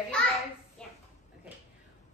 ready, guys? Yeah. Okay.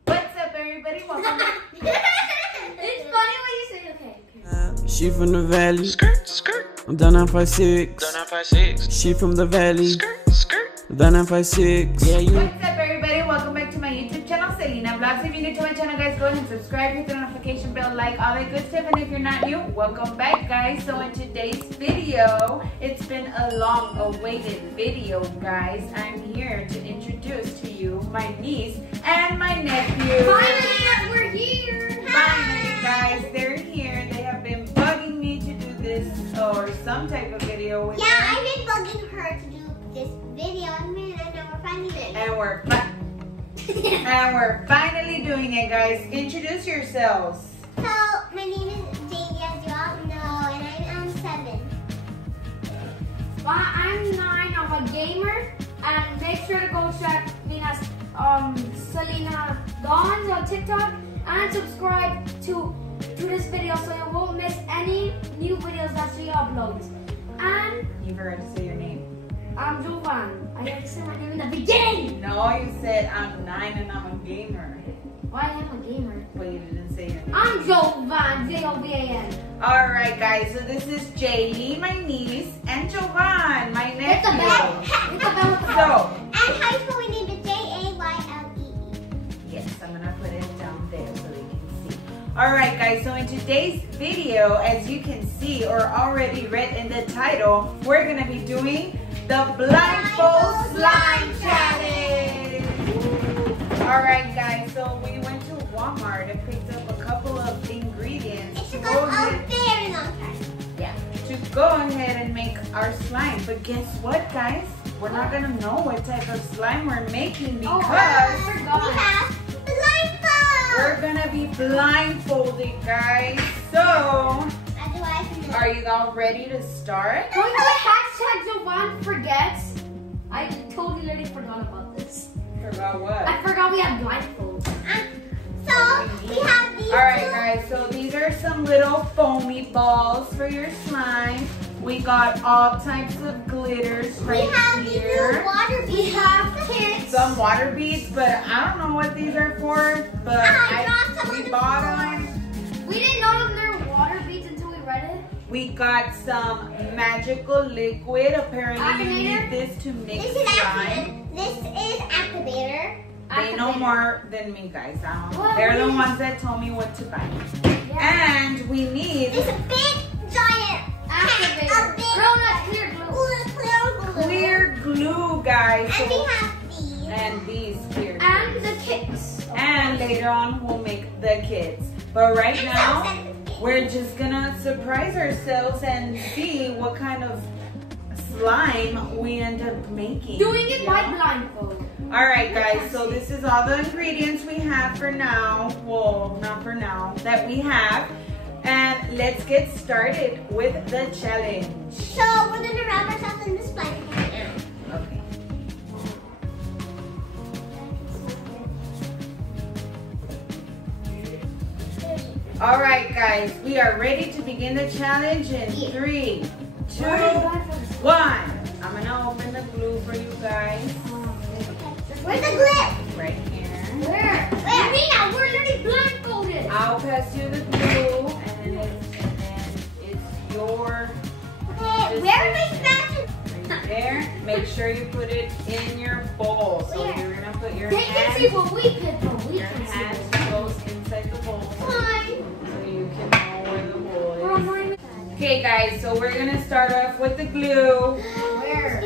What's up, everybody? Welcome back. It's funny when you say okay. She from the valley. Skirt, skirt. I'm down on 5'6". Done on 5'6". She from the valley. Skirt, skirt. I'm down on 5'6". Yeah, you. What's up, everybody? Welcome back to my YouTube channel, Selena Vlogs. If you're new to my channel, guys, go ahead and subscribe, hit the notification bell, like all that good stuff. And if you're not new, welcome back, guys. So in today's video, it's been a long-awaited video, guys. I'm here to introduce to you my niece and my nephew. Finally, we're here. Finally, guys, they're here. They have been bugging me to do this or some type of video with Yeah, them. I've been bugging her to do this video, and now we're finally doing it. And we're finally doing it, guys. Introduce yourselves. So, my name is Jade, as you all know, and I'm 7. Well, I'm 9. I'm a gamer, and make sure to go check Mina's Selena Gons on TikTok and subscribe to this video so you won't miss any new videos that she uploads. And You forgot to say your name. I'm Jovan. I had to say my name in the beginning. No, you said I'm 9 and I'm a gamer. Why I am a gamer? Well, you didn't say your name. I'm Jovan. Jovan. Alright, guys. So this is Jaylee, my niece, and Jovan, my Hit the bell. nephew. Hit the bell with the So, And high school, we named it Jayle. yes, I'm gonna put it down there so they can see. Alright, guys, so in today's video, as you can see or already read in the title, we're gonna be doing the Blindfolded Slime Challenge. Alright, guys, so we went to Walmart and picked up a couple of ingredients It to took go us a ahead, very long time. to go ahead and make our slime. But guess what, guys? We're not gonna know what type of slime we're making because I We forgot. have blindfold. we're gonna be blindfolded, guys. So, are you all ready to start? Can we put hashtag Jovan forgets? I totally already forgot about this. Forgot what? I forgot we had blindfold. So, we have these Alright, two. guys, so these are some little foamy balls for your slime. We got all types of glitters We right have these little here. water beads. We have kits. Some water beads, but I don't know what these are for. But I dropped some on we the bought floor. them. We didn't know that they're water beads until we read it. We got some magical liquid. Apparently, you need Activator? this to mix This is slime. This is activator. They know Activator. more than me, guys. I don't know. Well, They're the we- ones that told me what to buy. Yeah. And we need This big giant Activator. A big Girl, not clear glue. clear glue. clear glue, guys. And we So, have these. and these clear And glue. the kits. And later on, we'll make the kids. But right now, we're just gonna surprise ourselves and see what kind of slime we end up making. Doing it you by know? blindfold. Alright, guys, so this is all the ingredients we have for now. Well, not for now, that we have. And let's get started with the challenge. So we're gonna wrap ourselves in this blanket now. Okay. Alright, guys, we are ready to begin the challenge in 3, 2, 1. I'm gonna open the glue for you guys. Where's the glue? Right here. Where? Nina, we're already blindfolded. I'll pass you the glue, and then it's your Okay, where are my spatulas? right there. Make sure you put it in your bowl. So Where? you're gonna put your They can see hands, what we picked, but we your can see hands what goes inside the bowl, Fine. so you can know where the bowl Girl, is. mine- Okay, guys. So we're gonna start off with the glue. Where?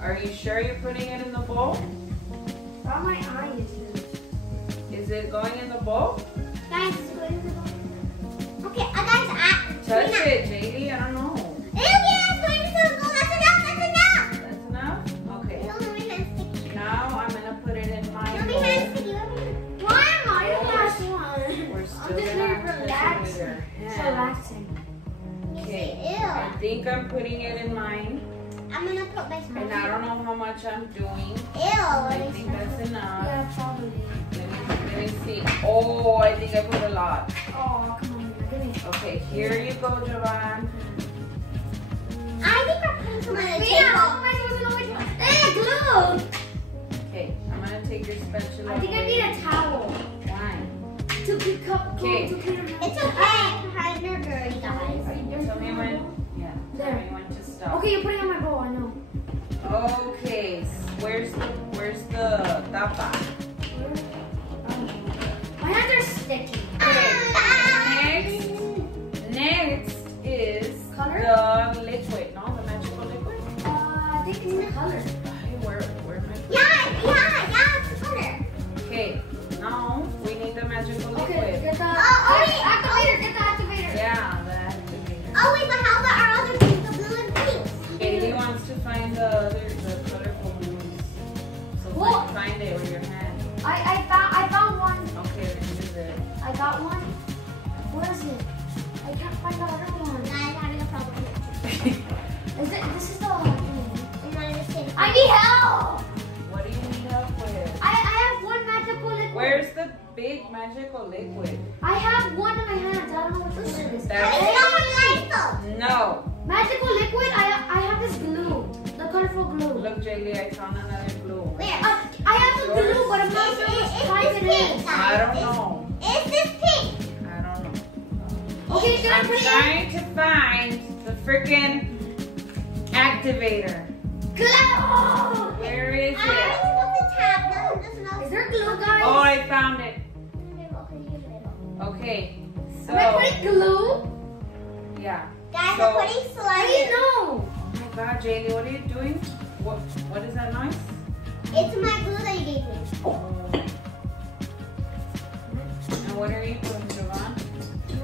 Are you sure you're putting it in the bowl? Where my eye is. Is it going in the bowl? Guys, it's going to go. Okay, guys, Touch Nina. it, JD. I don't know. Okay, it's going to go. That's enough. That's enough. That's enough? Okay. No, my hand's sticky. Now I'm gonna put it in my No, my bowl. hand's sticky. Why am I the last one? We're I'm still just gonna very have to touch it with relaxed. your It's hand. relaxing. Okay. I Ew. think I'm putting it in mine, I'm gonna put my and spatula. I don't know how much I'm doing. Ew. I think that's enough. Yeah, probably. Let me see. Oh, I think I put a lot. Oh, come on, give me. Okay, here you go, Jovan. I think we're putting some on the Mia, table. how am I supposed to know which one? Glue! Okay, Papa. My hands are sticky. Next is Color? the liquid. No, the magical liquid. I think it's the color. Hey, where am I? Yeah, it's the color. Okay, now we need the magical liquid. Okay, get the wait. activator. Get the activator. Yeah, the activator. Oh wait, but how about our other things, the blue and pink? Okay, he wants to find the colorful blues. So Well- find it with your hand. I found one. Okay, then do that. I got one. Where is it? I can't find the other one. I'm having a problem. Is it? This is the. I'm not understanding. I need help. What do you need help with? I have one magical liquid. Where's the big magical liquid? I have one in my hands. I don't know what this is. That's It's not from Blindfold. no. Magical liquid. I have this glue. The colorful glue. Look, Jaylee, I found another glue. Where? I have the glue, but I'm not sure which type It's it this is. pink, I guys. don't know. It's this pink. I don't know. Okay, should I I'm put it in? trying to find the freaking activator. Glue. Where is I it? already took the tab. Is there glue, guys? Oh, I found it. Okay, so Am I putting glue? yeah. Guys, So- I'm putting How do you slime. know? Oh my God, Jaylee, what are you doing? What is that noise? It's my glue that you gave me. And what are you doing, Javon?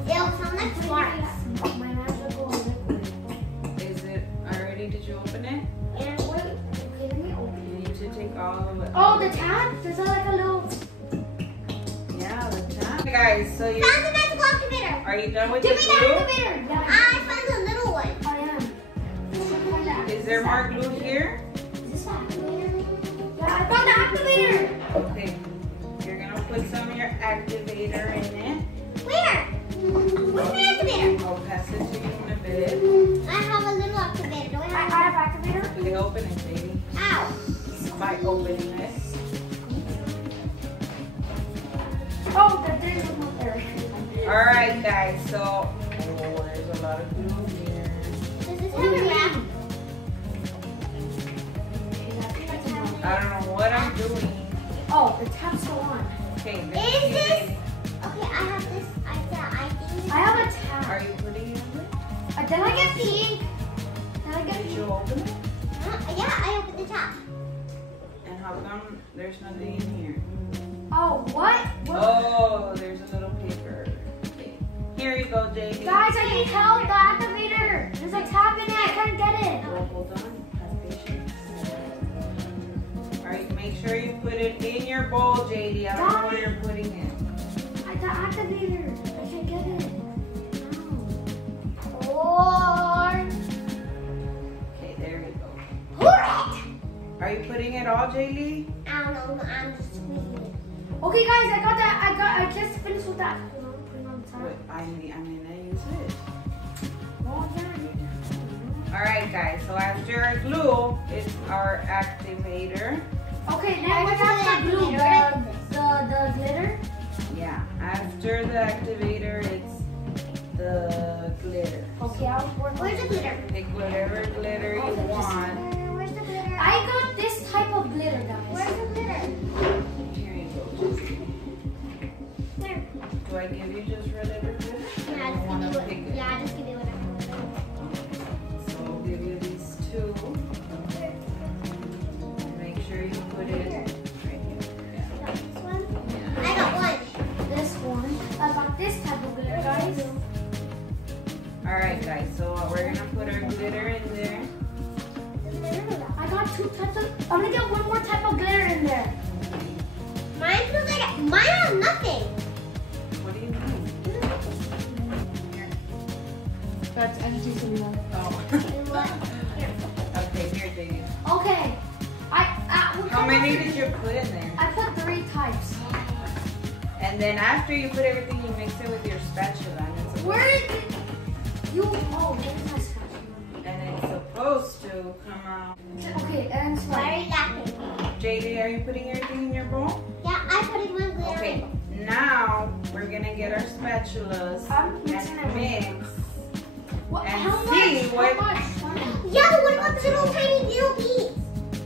It'll sound like sparks. My magical liquid. Is it already? Did you open it? And Wait, okay, let me open You need to take all of it. Oh, the tab? There's like a little. Yeah, the top. Hey guys, so you found the magical activator. are you done with Give the me the glue? activator. Yeah, I found the little one. I am. Is there more glue here? Is this the activator? Yeah, I found the activator. Okay. You're gonna put some of your activator in it. Where? Where's my activator? I'll pass it to you in a bit. I have a little activator. Do I I have? have activator. Okay, open it, baby. Ow. By opening this. Oh, the thing was not there. Alright guys, so there's a lot of glue here. Does this have a wrap? I don't know what I'm doing. Oh, the tab's still on. Okay, Is this? Okay, I have this. I think. I have a Are tab. you putting it in? Then I get pink. Then I get Did pink. you open it? Yeah, I opened the top. And how come there's nothing in here? Oh, what? Oh, there's a little paper. Okay. Here you go, JD. Guys, I need help. The activator. There's a tab in it. I can't get it. Oh, hold on. Have patience. Alright, make sure you put it in your bowl, JD. I don't know where you're putting it. The activator. I can't get it. Or. Okay, there you go. Pour it. Are you putting it all, JD? I don't know. I'm just squeezing it. Okay, guys, I got that. I just finished with that. Hold on, put it on the Wait, top. I'm gonna use it. Oh, yeah. Alright guys, so after our glue, it's our activator. Okay, now we have the glue. The glitter. Yeah, after the activator, it's the glitter. Okay, I'll work. Where's the glitter? Pick whatever glitter you want. Where's the glitter? I got this type of glitter, guys. Where's the glitter? Here you go, Jesse. There. Do I give you just regular glitter? Yeah, I want to just pick give it. me yeah, just give me whatever. So I'll give you these two. Make sure you put it right here. Yeah. This one? Yeah. I got one. This one. I got this type of glitter, guys. Alright guys, so we're gonna put our glitter in there. I got two types of. I'm gonna get one more type of glitter in there. Mine feels like mine has nothing. What do you mean? Here. That's energy signal. Oh. What? Here. Okay, here, David. Okay. How many did you put in there? I put 3 types. And then after you put everything, you mix it with your spatula. And it's supposed, Where did you? Oh, there's my spatula. and it's supposed to come out. Okay, and Why are you laughing? JD, are you putting everything in your bowl? Yeah, I put in one glitter. Okay, now we're gonna get our spatulas I'm mixing and mix. What? And How see much? what- How much? Yeah, but what about the little tiny little beads?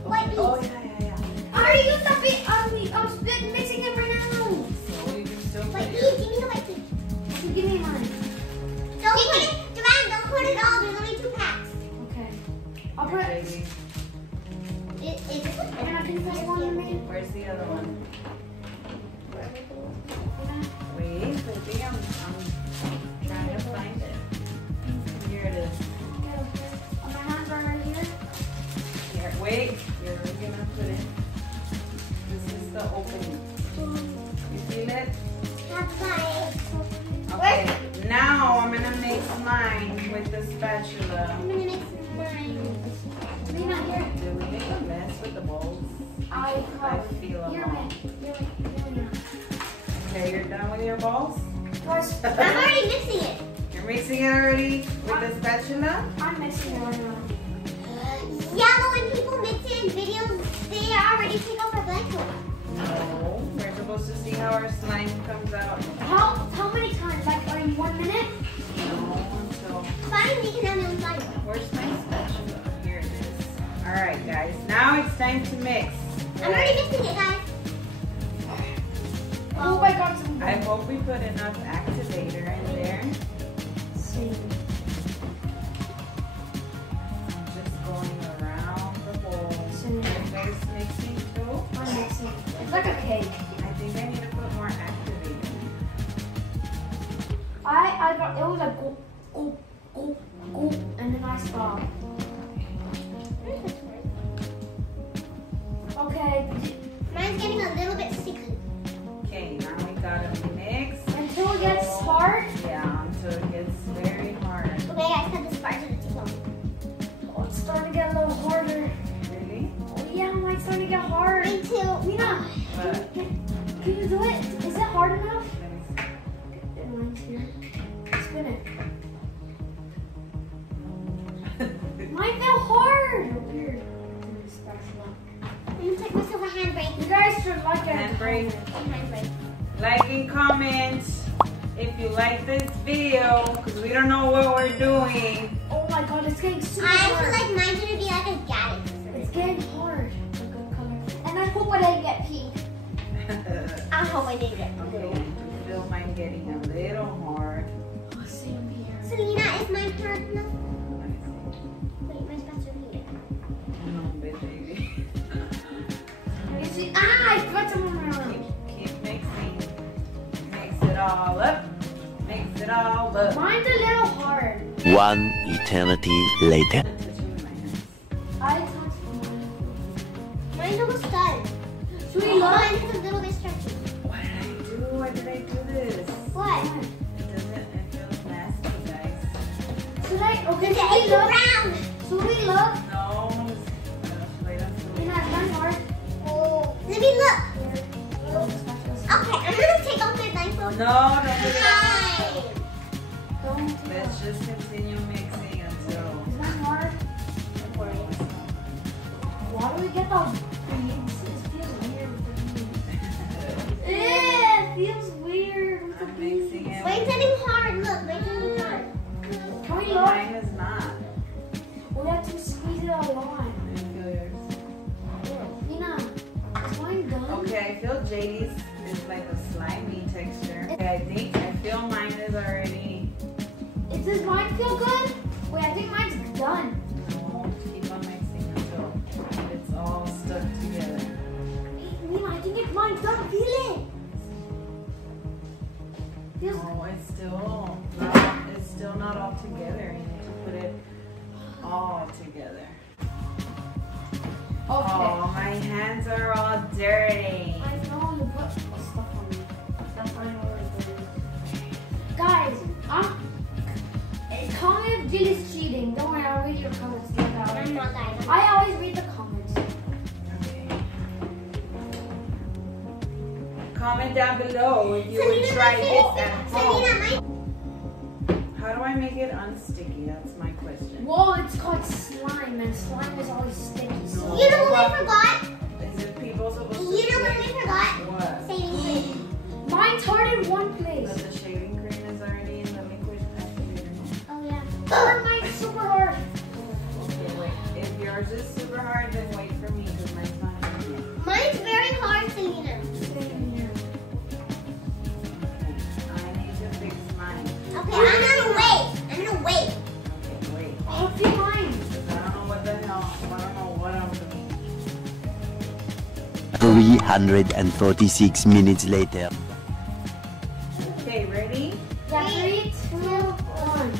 White beads. Oh, yeah. I already used the beat on the wait. You're gonna put it. This is the opening. You feel it? Okay. Now I'm gonna mix mine with the spatula. I'm gonna mix mine. Lena, here. Did we make a mess with the bowls? I feel them You're all. in. Okay, you're done with your balls? Guys, I'm already mixing it. You're mixing it already with the spatula? I'm mixing it right now. Yeah, but when people mix it in videos, they already take off our blindfold. No. We're supposed to see how our slime comes out. How many times? Like, are you 1 minute? No, until... Fine, we can have it on slime. Where's my spatula? Here it is. Alright guys, now it's time to mix. I'm already mixing it, guys. Oh my god, some I hope we put enough activator in there. See. I'm just going around the bowl. So- Are you guys mixing too? I'm mixing. It's like a cake. I think I need to put more activator. I got, it was like go, go, go, go, and then I stopped. Okay, Mine's getting a little bit sticky. Okay, now we gotta mix. until it gets hard. Yeah, until it gets very hard. Okay, guys, cut this part to the teaspoon. Oh, it's starting to get a little harder. Really? Oh yeah, mine's starting to get hard. Me too. Mina, But can you do it? Is it hard enough? let me see. Mine's here. Spin it. Mine fell hard. Weird. I'm gonna take myself a handbrake. You guys should like it. Handbrake. Handbrake. Like and comment if you like this video, because we don't know what we're doing. Oh my god, it's getting super I hard. feel like mine's gonna be like a galaxy. It's getting hard. It's a good color. And I hope I didn't get pink. I hope I didn't get Okay, blue. I feel mine getting a little hard. Oh, same here. Selena, is mine hard enough? Wait, mine's better here. No, baby. You see? Ah, I put some on my arm. Keep mixing. Mix it all up. Mix it all up. Mine's a little hard. One eternity later. Touching my hands. I touched mine. Mine's almost done. Sweet Oh, love. mine is a little bit stretchy. What did I do? Why did I do this? What? It doesn't, it feels nasty, guys. Should I? Okay, It's sweet love. brown. Sweet love. No. Wait You know, it's mine hard. Oh, let me look. Oh, the spatula's- Okay, I'm gonna take off my blindfold. No, don't do that. Fine. Don't do Let's that. just continue mixing until. Is mine hard? Why do we get those beads? It feels weird with the beads. It feels weird with the I'm beads. mixing it. Mine's getting hard. Look, mine's getting hard. Can we look? Mine is not. We have to squeeze it a lot. I feel yours. Nina, is mine done? Okay, I feel JD's is like a slimy texture. Okay, I feel mine is already. Does mine feel good? Wait, I think mine's done. No, keep on mixing until it's all stuck together. Nina, I think it's mine's done. Feel it. Feels No, it's still not all together. You need to put it all together. okay. Oh, my hands are all dirty. I know you put stuff on me. That's why I know it's dirty. Guys, comment if Jill is cheating. Don't worry, I'll read your comments. I'm not, guys. I always read the comments. Okay. Comment down below if you would Selena, try make this it- at Selena, home. How do I make it unsticky? That's my question. Well, it's called slime, and slime is always sticky. So. You know what we forgot? Is it people supposed to You know what we forgot? What? Saving cream. Mine's hard in one place. But the shaving cream is already in the liquid activator. Oh, yeah. Or mine's super hard. Okay, wait. If yours is super hard, then wait for me because mine's not in yet. Mine's very hard, Selena. Same here. I need to fix mine. Okay, I'm gonna wait. I'm gonna wait. Okay, wait. Oh, feel mine. Because I don't know what the hell. I don't know what I'm doing. 346 minutes later. Okay, ready? Yeah, 3, 2, 1.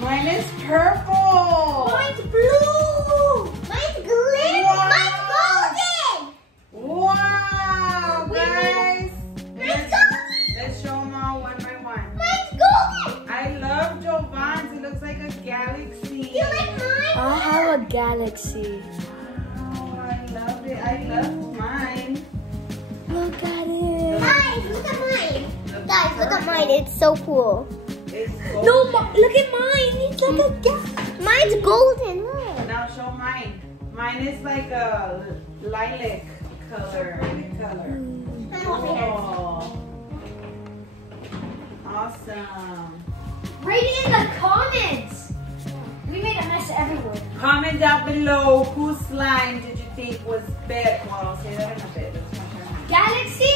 Mine is purple. Mine's blue. galaxy. Oh, I love it. I love mine. Look at it. Guys, look at mine. Guys, look at mine. It's so cool. It's No, golden. look at mine. It's like a galaxy. Mine's golden. Look. Now show mine. Mine is like a lilac color. Oh. Awesome. Rate it in the comments. We made a mess everywhere. Comment down below whose slime did you think was better. Well, I'll say that in a bit. That's my turn. Galaxy,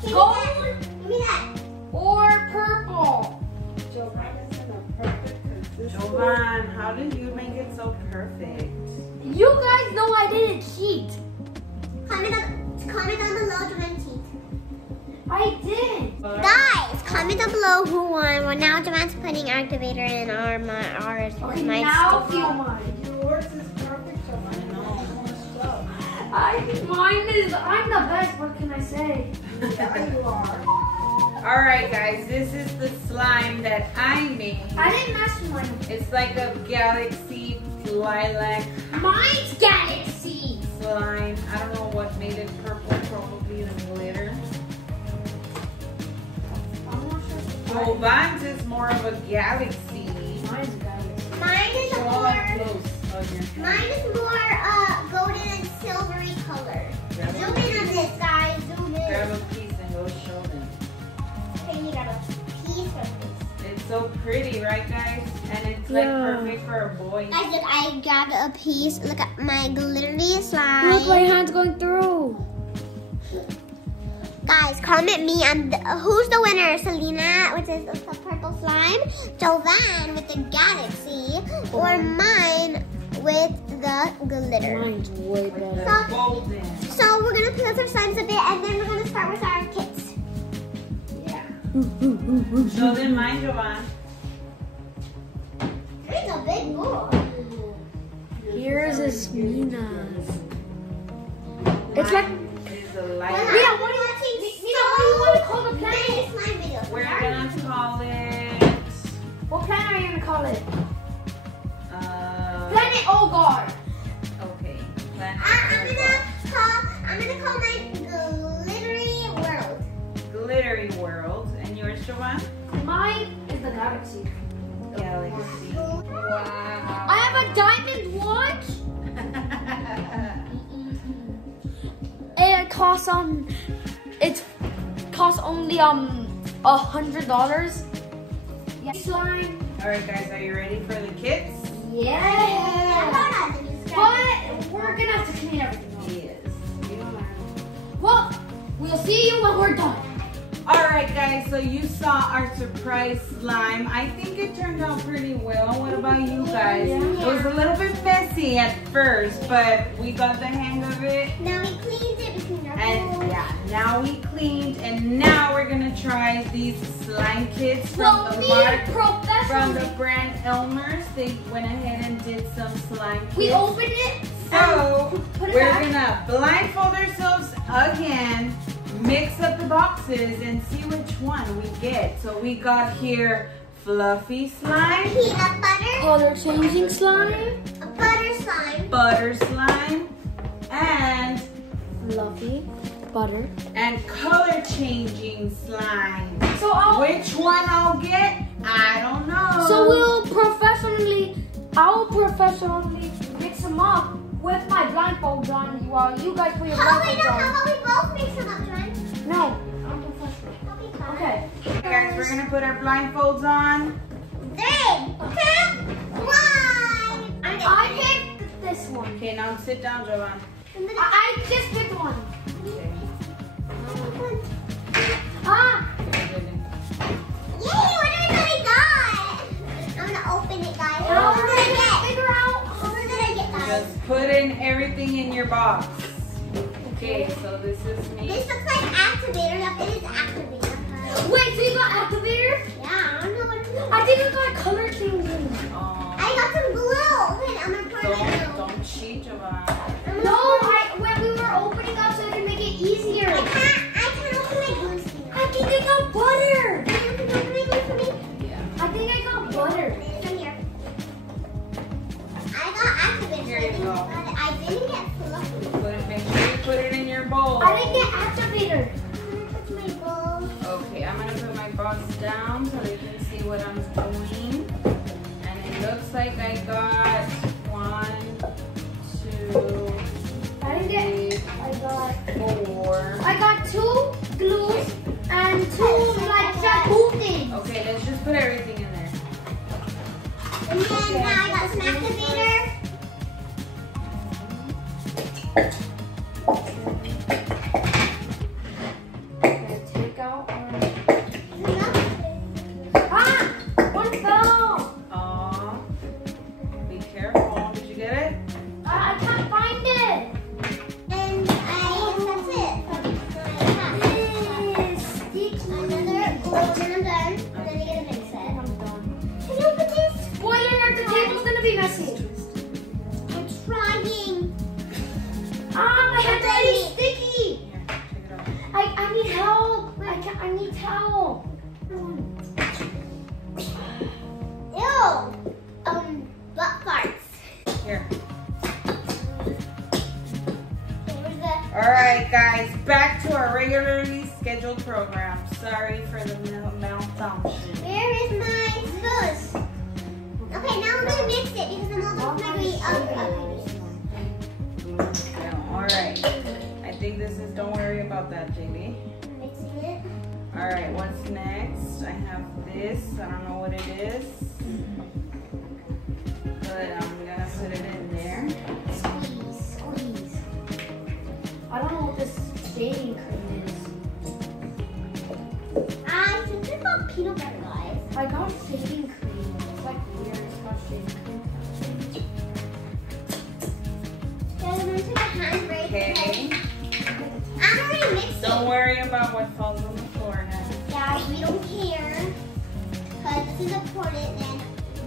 Give me gold, that. Give me that. or purple. Jovan, how did you make it so perfect? You guys know I didn't cheat. Comment down below to win cheat. I didn't. Guys, comment down below who won. Well, now Javon's putting activator in ours. Okay, Mine's now still- feel mine. Yours is perfect, Jovan. No. I'm the best, what can I say? Yeah, you are. Alright guys, this is the slime that I made. I didn't mess mine. It's like a galaxy lilac Mine's galaxy. slime. I don't know what made it purple, probably the glitter. I'm not sure. Jovan's is more of a galaxy. Mine's galaxy. Mine is Show more. up close. Oh, you're- Mine is more golden and silvery color. Grab Zoom in on this, guys. Zoom in. Grab a piece and go show them. Okay, you got a piece of this. It's so pretty, right guys? And it's like Yeah. perfect for a boy. Guys, look, I grabbed a piece. Look at my glittery slime. Look, my hand's going through. Guys, comment me on who's the winner. Selena, which is the purple slime. Jovan with the galaxy. Or mine with the glitter. Mine's way With better. the golden. So we're gonna play with our slimes a bit, and then we're gonna start with our kits. Yeah. Show them mine, Jovan. It's a big bowl. Here's is Mina's. It's like, Mine is a light. Mina, what do you want to call the planet? Slime video. We're gonna call it What planet are you gonna call it? uh Planet Ogre. okay. I'm gonna call mine glittery world. Glittery world. And yours, Jovan? Mine is the galaxy. Galaxy. Wow. I have a diamond watch. It costs it costs only $100. Yeah. Slime. Alright guys, are you ready for the kits? Yeah. But we're gonna have to clean everything up. Yes. You don't know. Well, we'll see you when we're done. Alright guys, so you saw our surprise slime. I think it turned out pretty well. What about you guys? Yeah. It was a little bit messy at first, but we got the hang of it. Now we cleaned it. We cleaned our And bowl. yeah, now we cleaned and now we're gonna try these slime kits from the from the brand Elmer's. They went ahead and did some slime kits. We opened it. So Put it we're back. gonna blindfold ourselves again, mix up the boxes and see which one we get. So we got here fluffy slime, Peanut butter. Color changing slime. A butter slime. butter slime, and Fluffy. Butter. color changing slime. So Which one I'll get? I don't know. I'll professionally mix them up with my blindfold on while you guys put your How about blindfolds we both mix them up, John? on. No, I'm professional. That'll be fun. Okay. guys, we're gonna put our blindfolds on. 3, 2, 1. I picked this one. Okay, now sit down, Jovan. I just picked one. Okay. Ah! Yay, what did I got? I'm gonna open it, guys. Now What we're did I gonna get? figure out. What did I get, guys? Just put in everything in your box. Okay, so this is me. This looks like activator. Yep, it is activator. Wait, so you got activator? Yeah, I don't know what it is. I think I got color changing. I got some glue. Okay, I'm gonna pour my glue. Don't cheat, Jovan. No, when we were opening up so I can make it easier. I can't open my glue stick. I think I got butter. Can you open my glue for me? Yeah. I think I got butter. It's in here. I got activator. Here, go. I didn't get fluffy. Make sure you put it in your bowl. I didn't get activator. That's my bowl. Okay, I'm gonna put my box down so they can see what I'm doing. And it looks like I got 1, 2, I didn't get. I got. 4. I got 2 glues and 2 like shampoo things. Okay, let's just put everything in there. And then now I got some activator. Okay, take out. Ah! One fell. Aw. Be careful. Did you get it? I can't find it. And that's it. It's sticky. Another gold and I'm done. Then you get to mix it. I'm done. Can you open this? Spoiler alert, the table's gonna be messy. I'm trying. Ah, my hand's already sticky. Here, take it off. I need help. I need towel. Ew. Butt farts. Here. Where's the? Alright guys, back to our regularly scheduled program. Sorry for the malfunction. Where is my spoon? Okay, now I'm gonna mix it because I'm all done with my Alright. I think this is, don't worry about that, JB. mixing it. Alright, what's next? I have this. I don't know what it is. But I'm gonna put it in there. Squeeze, squeeze. I don't know what this shaving cream is. I think it's called peanut butter, guys. I got shaving cream. It's like weird. It's got shaving cream. Guys, I'm gonna take a handbrake. Okay. I'm already mixed Don't it. worry about what falls on the floor now. Guys, we don't care. Because this is important and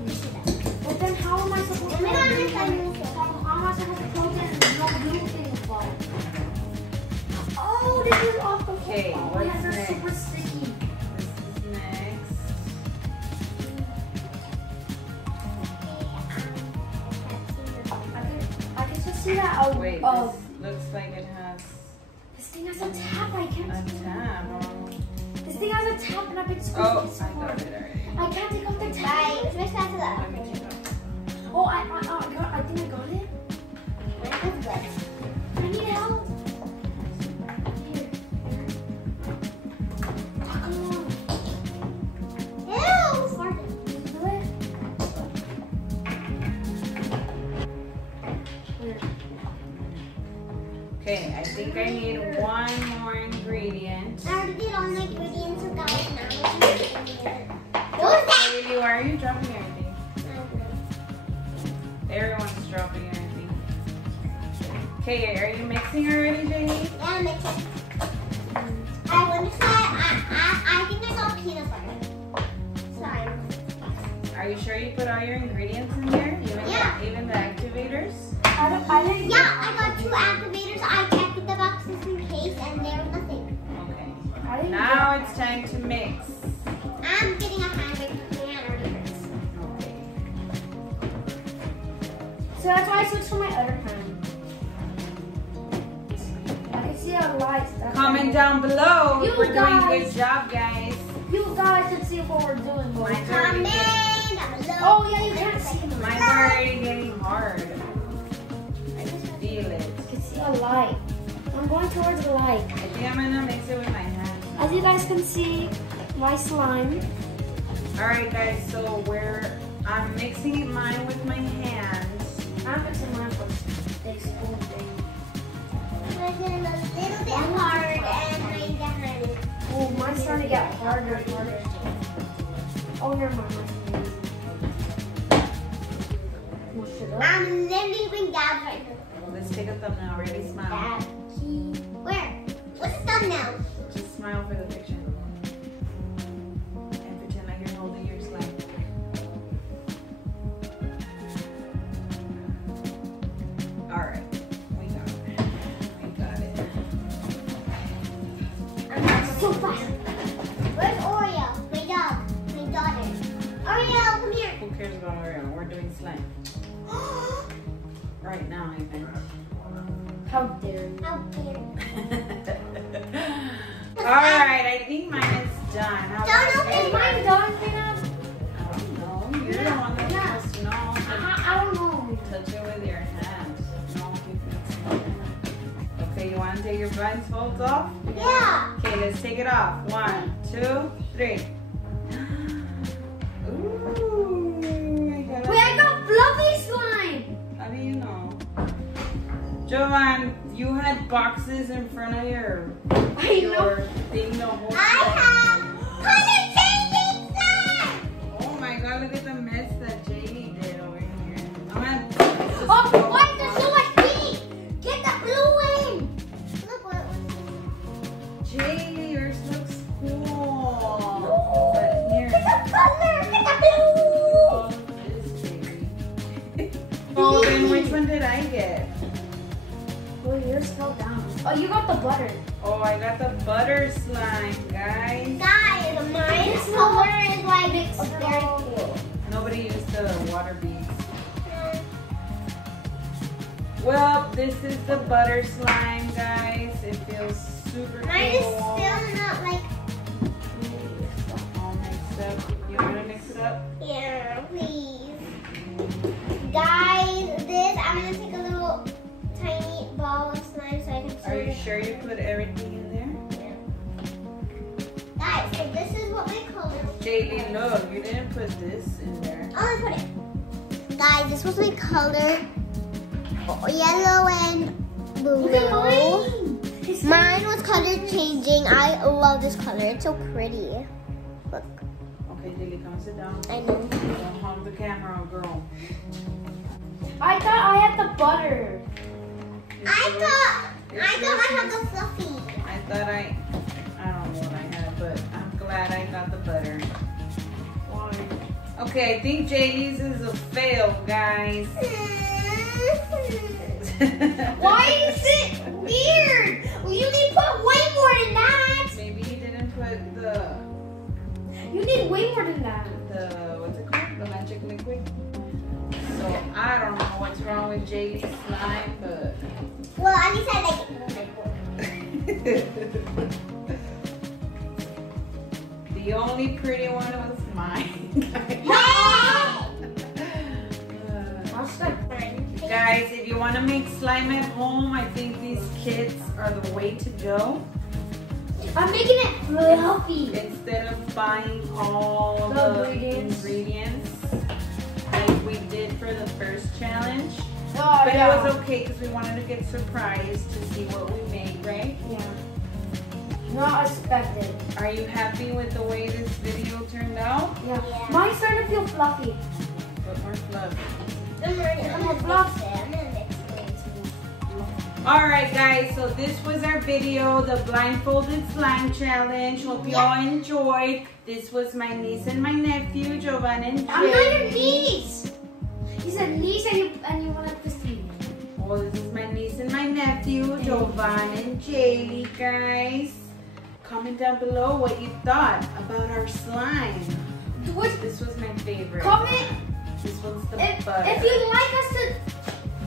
mix it up. But then how am I supposed to Oh my God, I'm excited. How am I supposed to close it and no glue thing fall? Oh, this is off the floor. Okay, Oh, what's yeah, they're next? super sticky. This is next. I can just see that. Wait, this looks like it has This thing has a tap. I a can't. tab. Oh, This thing has a tap, and I've been squeezing oh it so I got hard. it already. I can't take off the Guys, tap. let's mix that to Let me that. take it off. Oh, I think I got it. That's good. I need help. Here. Come on. Ew! Do it. Here. Okay, I think I need one more ingredient. I already did all my ingredients, so guys, now we're mixing it. What was that? Baby, why are you dropping everything? Everyone's dropping everything. Okay, are you mixing already, Jamie? Yeah, I'm mixing. I want to try. I think I got peanut butter. Slime. Are you sure you put all your ingredients in there? Yeah. Even the activators? I didn't. Yeah, I got 2 activators. I checked the boxes in case, and there was nothing. Okay. I didn't Now it's time to mix. I'm getting a handbrake. My hand already hurts. Okay. So that's why I switched to my other hand. I can see a light. That's Comment why- down below if You we're doing a guys. good job, guys. You guys can see what we're doing. boys. Mine's already Comment getting, down below. Oh yeah, you can't see mine. mine's already getting hard. I just feel it. I can see a light. I'm going towards the light. I think I'm gonna mix it with my hands. As you guys can see, my slime. Alright guys, so I'm mixing mine with my hands. I'm mixing mine with big spoon thing. It's a little bit hard, and my hand. Oh, mine's starting to get harder and harder. Oh, never mind. Mine's amazing. Mush it up. I'm literally doing dabs right now. Let's take a thumbnail. Ready? Smile. Dab. Where? What's the thumbnail? Just smile for the picture. And pretend like you're holding your slime. Alright. We got it. We got it. I'm so fast. Where's Oreo? My dog. My daughter. Oreo, come here. Who cares about Oreo? We're doing slime. Right now even. How dare you? How dare you. Alright, I think mine is done. How Don't about open yours? Mine done, Tina? I don't know. You're the one that's Yeah. supposed to know. I don't know. Touch it with your hands. No, keep it. Okay, you want to take your blindfolds off? Yeah. Okay, let's take it off. 1, 2, 3. Ooh, Wait, I got fluffy slime. How do you know? Jovan, you had boxes in front of your thing the whole I time. have color changing slime. Oh my god, look at the mess that Jaylee did over here. I'm gonna Oh, why is there so much pink? Get the blue in. Look what it was. Jaylee, yours looks cool. But here. Get the color. Get the blue. Oh, this Jaylee. Oh, then which one did I get? Oh, yours fell down. Oh, you got the butter. Oh, I got the butter slime, guys. Guys, mine's color is like very cool. Nobody used the water beads. Well, this is the butter slime, guys. It feels super Mine is cool. still not like. All mixed up. You want to mix it up? Yeah, please. Guys, this, I'm gonna take a little tiny ball of slime so I can Are you it. sure you put everything in there? Yeah. Guys, so this is what my color. Jaylee, look, you didn't put this in there. Oh, I put it. Guys, this was my color. Yellow and blue. Mine was color changing. I love this color. It's so pretty. Look, Okay, Jaylee, come sit down. I know. Don't harm the camera, girl. I thought I had the butter. I thought I had the fluffy. I thought I don't know what I had, but I'm glad I got the butter. Why? Okay, I think Jaylee's is a fail, guys. Why is it weird? You need to put way more than that. Maybe you didn't put the You need way more than that. what's it called? The magic liquid. So I don't know what's wrong with Jaylee's slime, but Well, at least I like it. the only pretty one was mine. I'll start. Guys, if you want to make slime at home, I think these kits are the way to go. I'm making it fluffy. Instead of buying all The the ingredients. ingredients like we did for the first challenge. Oh, But yeah. it was okay because we wanted to get surprised to see what we made, right? Yeah. Not expected. Are you happy with the way this video turned out? Yeah. Yeah. Mine's starting to feel fluffy. But more fluffy. I'm gonna mix it. Alright guys, so this was our video, the Blindfolded Slime Challenge. Hope you all enjoyed. This was my niece and my nephew, Jovan and Jay. I'm not your niece. You said niece and you wanted to see me. Well, this is my niece and my nephew, Jovan and Jaylee, guys. Comment down below what you thought about our slime. This was my favorite. Comment This one's the if butter. you'd like us to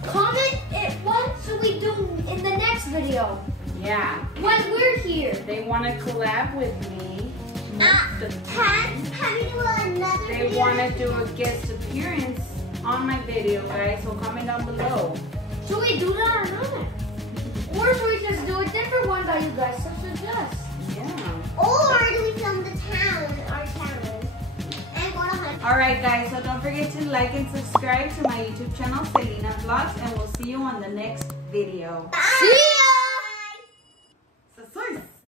comment it what should we do in the next video Yeah, when we're here. they want to collab with me. Most of the time. Can we do another They video? want to do a guest appearance on my video, guys. So comment down below. Should we do that or not? Or should we just do a different one that you guys suggest? Yeah. Or do we film the town, our town, and go to hunt? Alright guys, so don't forget to like and subscribe to my YouTube channel, Selena Vlogs, and we'll see you on the next video. Bye.